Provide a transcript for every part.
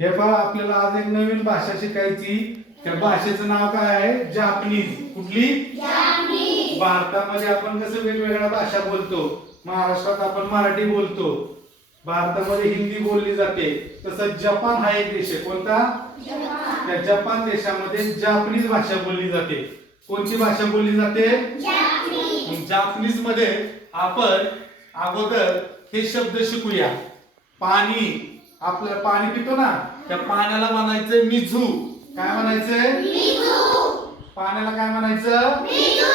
हे पहा आपल्याला आज एक नवीन भाषा शिकायची. त्या भाषेचं नाव काय आहे? जापनीज. कुठली? जापनीज. भारतामध्ये आपण कसं वेगवेगळ्या भाषा बोलतो. महाराष्ट्रात आपण मराठी बोलतो, भारतामध्ये हिंदी बोलली जाते. तसं जपान हा एक देश आहे. कोणता? जपान. त्या जपान देशामध्ये जापनीज भाषा बोलली जाते. कोणती भाषा बोलली जाते? जापनीज. जापनीज मध्ये आपण अगोदर हे शब्द शिकूया. पाणी, आपलं पाणी पितो ना, त्या पाण्याला म्हणायचं मिझू. काय म्हणायचं? मिझू. पाण्याला काय म्हणायचं? मिझू.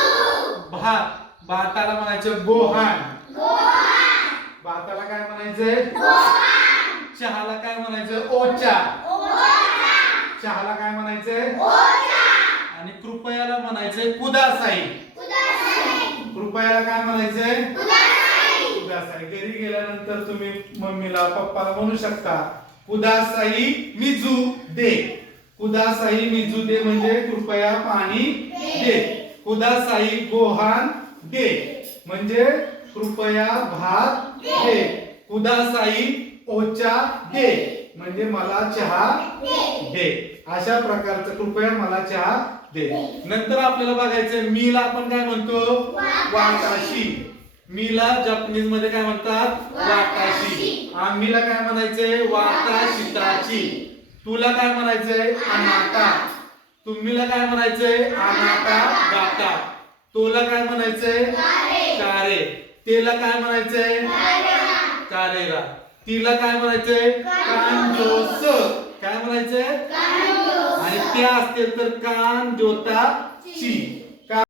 भात, भाताला म्हणायचं गोहान. गोहान. भाताला काय म्हणायचं? गोहान. चहाला काय म्हणायचं? ओचा. ओचा. चहाला काय म्हणायचं? ओचा. आणि कृपयाला म्हणायचं कुदासाई. कुदासाई. कृपयाला काय म्हणायचं? कुदासाई. कुदासाई. घरी गेल्यानंतर तुम्ही मम्मीला पप्पाला म्हणू शकता कुदासाई मिझू दे. कुदासाई मिझू दे म्हणजे कृपया पाणी दे. कुदासाई गोहान दे म्हणजे कृपया भात दे. कुदासाई ओचा दे म्हणजे मला चहा दे. अशा प्रकारचं कृपया मला चहा दे. नंतर आपल्याला बघायचं मीला आपण काय म्हणतो? वाटाशी. मीला जपानीज मध्ये काय म्हणतात? वाटाशी. आम्हीला काय म्हणायचंय? वाटाशिताची. तुला काय म्हणायचंय? अनाटा. तुम्हीला काय म्हणायचंय? अनाटा गाटा. तोला काय म्हणायचंय? कारे. तेला काय म्हणायचंय? कारेरा. तिला काय म्हणायचंय? कांजोस. काय म्हणायचंय? आणि त्या असतील तर कांजोताची.